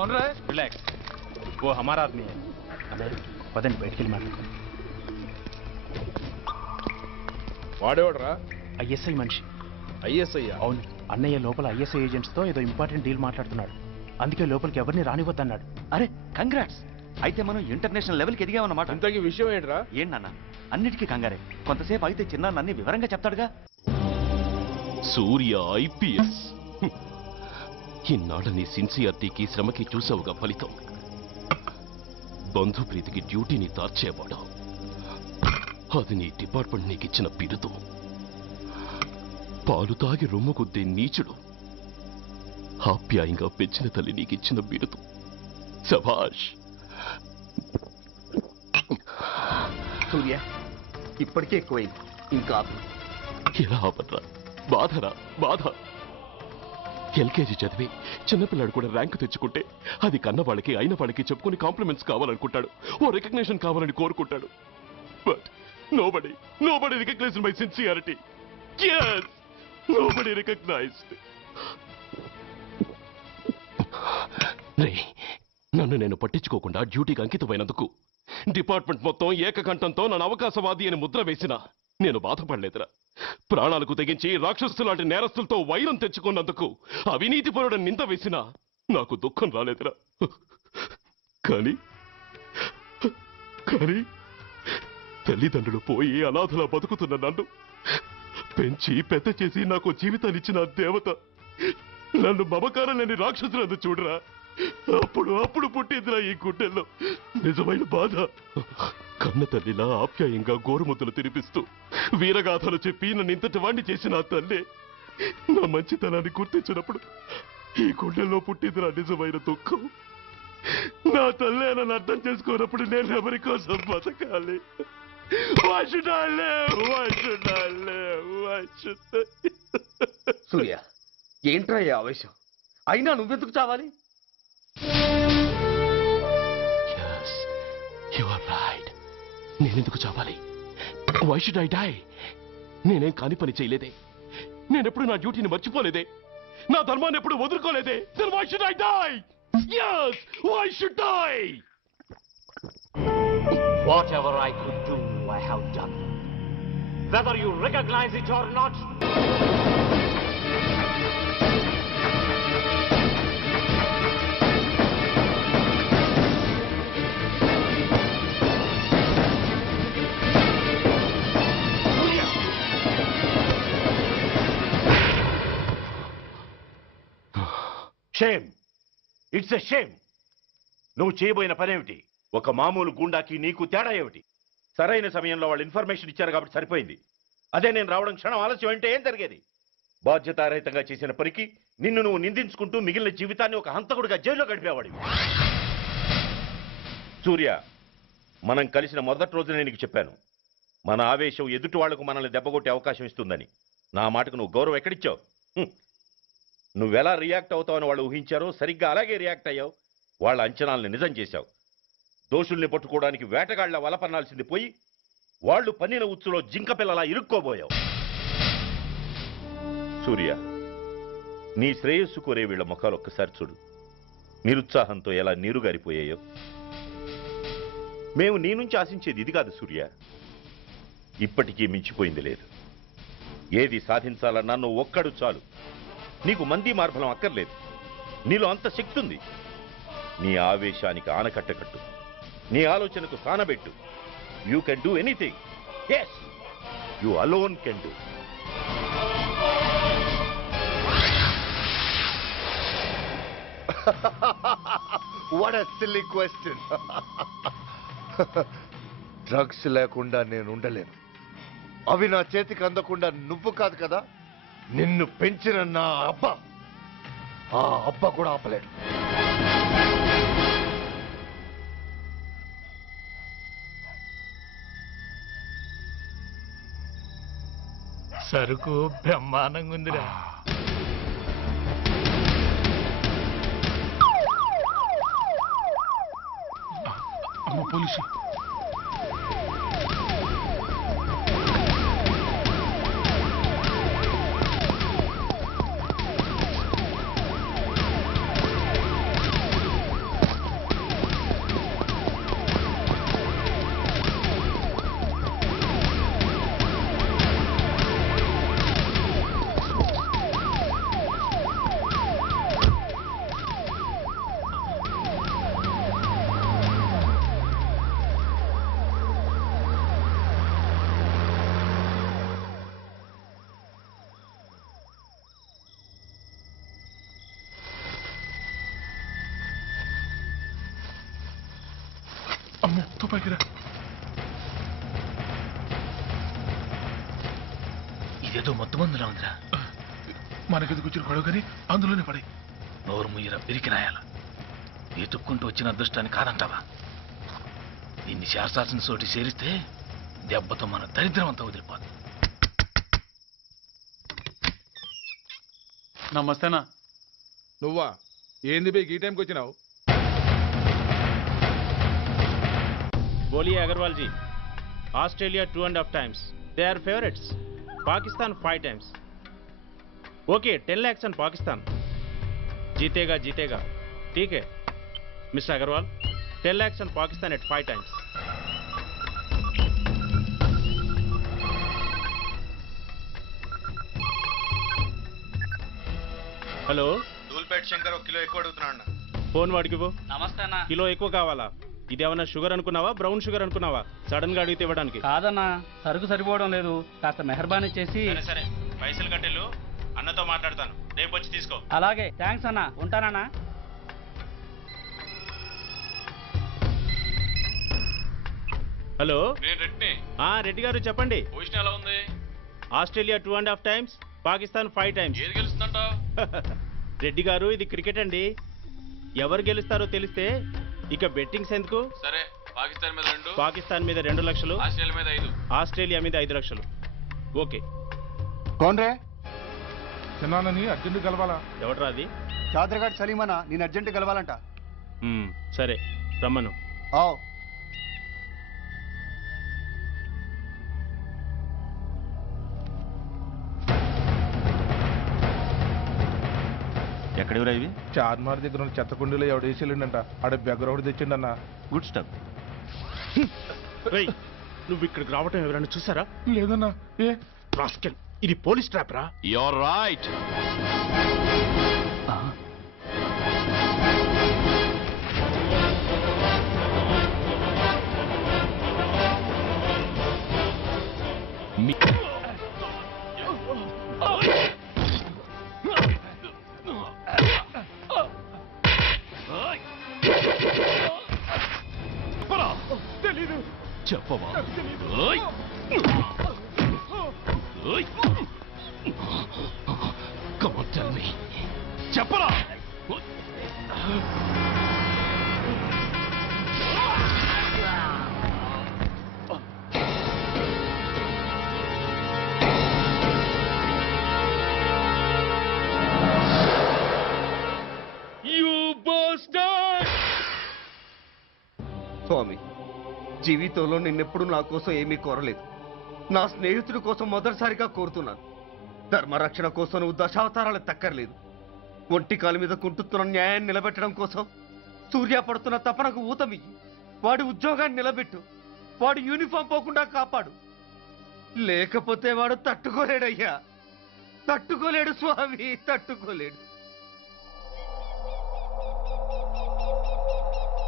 कौन रहा है? रिलैक्स, वो हमारा आदमी है. अबे पदन बैठ के मार. వాడేవాడరా? ఐఎస్ఐ మనిషి. ఐఎస్ఐ? అవును, అన్నయ్య లోపల ఐఎస్ఐ ఏజెంట్స్ తో ఏదో ఇంపార్టెంట్ డీల్ మాట్లాడుతున్నాడు. అందుకే లోపలికి ఎవరిని రానివద్దన్నాడు. అరే కంగ్రాట్స్, అయితే మనం ఇంటర్నేషనల్ లెవెల్కి ఎదిగామన్నమాట. ఇంతకీ విషయం ఏంట్రా? ఏంటన్నా అన్నిటికీ కంగారే, కొంతసేపు అయితే చిన్న అన్ని వివరంగా చెప్తాడుగా. సూర్య ఐపీఎస్. ఇన్నాళ్ళ నీ సిన్సియారిటీకి శ్రమకి చూసావుగా ఫలితం. బంధుప్రీతికి డ్యూటీని తార్చేవాడు. అది నీ డిపార్ట్మెంట్ నీకిచ్చిన బిరుదు. పాలు తాగి రొమ్ము కొద్దే నీచుడు. ఆప్యాయంగా పెంచిన తల్లి నీకిచ్చిన బిరుదు. శభాష్. సూర్య ఇప్పటికే ఎక్కువైంది, ఇంకా ఎలా ఆపట్రా? బాధరా బాధ. ఎల్కేజీ చదివి చిన్నపిల్లాడు కూడా ర్యాంకు తెచ్చుకుంటే అది కన్న వాళ్ళకి అయిన వాళ్ళకి చెప్పుకుని కాంప్లిమెంట్స్ కావాలనుకుంటాడు, ఓ రికగ్నిషన్ కావాలని కోరుకుంటాడు. But nobody recognized my sincerity. Yes, nobody recognized. నన్ను నేను పట్టించుకోకుండా డ్యూటీకి అంకితమైనందుకు డిపార్ట్మెంట్ మొత్తం ఏకకంఠంతో నన్ను అవకాశవాది అని ముద్ర వేసినా నేను బాధపడలేదురా. ప్రాణాలకు తెగించి రాక్షసులాంటి నేరస్తులతో వైరం తెచ్చుకున్నందుకు అవినీతిపరుడని నింద వేసినా నాకు దుఃఖం రాలేదురా. కానీ తల్లిదండ్రులు పోయి అనాథలా బతుకుతున్న నన్ను పెంచి పెద్ద చేసి నాకు జీవితాన్నిచ్చిన దేవత నన్ను మమకారం లేని రాక్షసులందు చూడరా. అప్పుడు పుట్టిందిరా ఈ గుండెల్లో నిజమైన బాధ. కన్న తల్లిలా ఆప్యాయంగా గోరుముద్దలు తినిపిస్తూ వీరగాథలు చెప్పి నన్ను ఇంతటి వాణ్ణి చేసిన ఆ తల్లే నా మంచితనాన్ని గుర్తించినప్పుడు ఈ గుండెల్లో పుట్టిందిరా నిజమైన దుఃఖం. నా తల్లే నన్ను అర్థం చేసుకోనప్పుడు నేను ఎవరి కోసం బతకాలి? సూర్య ఏంట్రా ఈ ఆవేశం? అయినా నువ్వెందుకు చావాలి? నేనెందుకు చావాలి? Why should I die? నేనేం కాని పని చేయలేదే, నేనెప్పుడు నా డ్యూటీని మర్చిపోలేదే, నా ధర్మాన్ని ఎప్పుడు వదులుకోలేదే. Then why should I die? Yes, why should I? Whatever I could do, I have done. Whether you recognize it or not. Shame, it's a shame. నువ్వు చేయబోయిన పనేమిటి? ఒక మామూలు గుండాకి నీకు తేడా ఏమిటి? సరైన సమయంలో వాళ్ళు ఇన్ఫర్మేషన్ ఇచ్చారు కాబట్టి సరిపోయింది. అదే నేను రావడం క్షణం ఆలస్యం అంటే ఏం జరిగేది? బాధ్యతారహితంగా చేసిన పనికి నిన్ను నువ్వు నిందించుకుంటూ మిగిలిన జీవితాన్ని ఒక హంతకుడిగా జైల్లో గడిపేవాడివి. సూర్య, మనం కలిసిన మొదటి రోజునే నీకు చెప్పాను, మన ఆవేశం ఎదుటి వాళ్లకు మనల్ని దెబ్బగొట్టే అవకాశం ఇస్తుందని. నా మాటకు నువ్వు గౌరవం ఎక్కడిచ్చావు? నువ్వెలా రియాక్ట్ అవుతావని వాళ్ళు ఊహించారో సరిగ్గా అలాగే రియాక్ట్ అయ్యావు. వాళ్ళ అంచనాలను నిజం చేశావు. దోషుల్ని పట్టుకోవడానికి వేటగాళ్ల వలపన్నాల్సింది పోయి వాళ్ళు పన్నిన ఉచ్చులో జింక పిల్లలా ఇరుక్కోబోయావు. సూర్య, నీ శ్రేయస్సు కోరే వీళ్ల ముఖాలు ఒక్కసారి చూడు. నిరుత్సాహంతో ఎలా నీరుగారిపోయాయో. మేము నీ నుంచి ఆశించేది ఇది కాదు సూర్య. ఇప్పటికీ మించిపోయింది లేదు. ఏది సాధించాలన్నా నువ్వు ఒక్కడు చాలు. నీకు మంది మార్బలం అక్కర్లేదు. నీలో అంత శక్తి ఉంది. నీ ఆవేశానికి ఆనకట్ట కట్టు, నీ ఆలోచనకు సానబెట్టు. You can do anything. Yes, you alone can do. What a silly question. Drugs లేకుండా నేను ఉండలేను. అవి నా చేతికి అందకుండా నువ్వు కాదు కదా, నిన్ను పెంచిన నా అబ్బా, ఆ అబ్బా కూడా ఆపలేడు. సరుకు బ్రహ్మాండంగా ఉందిరా. అమ్మ పోలీసు. నువ్వు పైకి రా. ఇదేదో మొత్తం మందులా ఉందిరా. మనకెందుకు వచ్చిన గొడవ కానీ అందులోనే పడి. నోరు ముయ్యరా పిరికినాయాల. ఎతుక్కుంటూ వచ్చిన అదృష్టాన్ని కాదంటావా? దీన్ని శాస్త్రాసిన చోటి చేరిస్తే దెబ్బతో మన దరిద్రం అంతా వదిలిపోదు. నమస్తేనా. నువ్వా? ఏంది బే ఈ టైంకి వచ్చినావు? बोलिए Agrawal ji. Australia 2.5 times. They are favorites. Pakistan 5 times. Okay, 10 lakhs on Pakistan. जीतेगा जीतेगा. ठीक है mister Agarwal. 10 lakhs on Pakistan at 5 times. Hello Dhoolpet Shankar 1 kilo ఎక్కువ అడుగుతున్నాడు. ఫోన్ వాడికి పో. నమస్తే అన్న. కిలో ఎక్కువ కావాలా? ఇదేమన్నా షుగర్ అనుకున్నావా, బ్రౌన్ షుగర్ అనుకున్నావా? సడన్ గా అడిగితే ఇవ్వడానికి కాదన్నా, సరుకు సరిపోవడం లేదు. కాస్త మెహర్బానీ చేసి. సరే పైసలు కట్టెలు అన్నతో మాట్లాడతాను, రేపు వచ్చి తీసుకో. అలాగే, థ్యాంక్స్ అన్న. ఉంటానన్నా. హలో నేను రెడ్డిని. రెడ్డి గారు చెప్పండి. పొజిషన్ ఎలా ఉంది? Australia 2.5 times, Pakistan 5 times. ఏది గెలుస్తుందంటావు? రెడ్డి గారు ఇది క్రికెట్ అండి. ఎవరు గెలుస్తారో తెలిస్తే ఇక బెట్టింగ్స్ ఎందుకు? సరే, పాకిస్తాన్ మీద 2, పాకిస్తాన్ మీద 2 లక్షలు, ఆస్ట్రేలియా మీద 5. ఆస్ట్రేలియా మీద 5 లక్షలు. ఓకే. కోన్రే? చిన్నాన్నని అర్జెంట్ కలవాలా? ఎవడరా అది? చాదరగాడ్ సలీమనా, నేను అర్జెంట్ కలవాలంట. సరే రమ్మను. ఎక్కడెవరా ఇవి? చార్మార్ దగ్గర ఉన్న చెత్త కుండీలో ఎవడు వేసేళ్ళంట. ఆడ బెగ్గర ఒకటి తెచ్చిండన్నా. Good stuff. నువ్వు ఇక్కడికి రావటం ఎవరైనా చూసారా? లేదన్నా. ఏ రాస్కెల్, ఇది పోలీస్ ట్రాప్ రా. You're right. చెప్పవా? Come on, tell me. చెప్పరా? స్వామి, జీవితంలో నిన్నెప్పుడు నా కోసం ఏమీ కోరలేదు. నా స్నేహితుడి కోసం మొదటిసారిగా కోరుతున్నాను. ధర్మరక్షణ కోసం నువ్వు దశావతారాలు తక్కర్లేదు. ఒంటి కాలు మీద కుంటుతున్న న్యాయాన్ని నిలబెట్టడం కోసం సూర్య పడుతున్న తపనకు ఊతమియ్యి. వాడి ఉద్యోగాన్ని నిలబెట్టు. వాడు యూనిఫామ్ పోకుండా కాపాడు. లేకపోతే వాడు తట్టుకోలేడయ్యా, తట్టుకోలేడు స్వామి, తట్టుకోలేడు.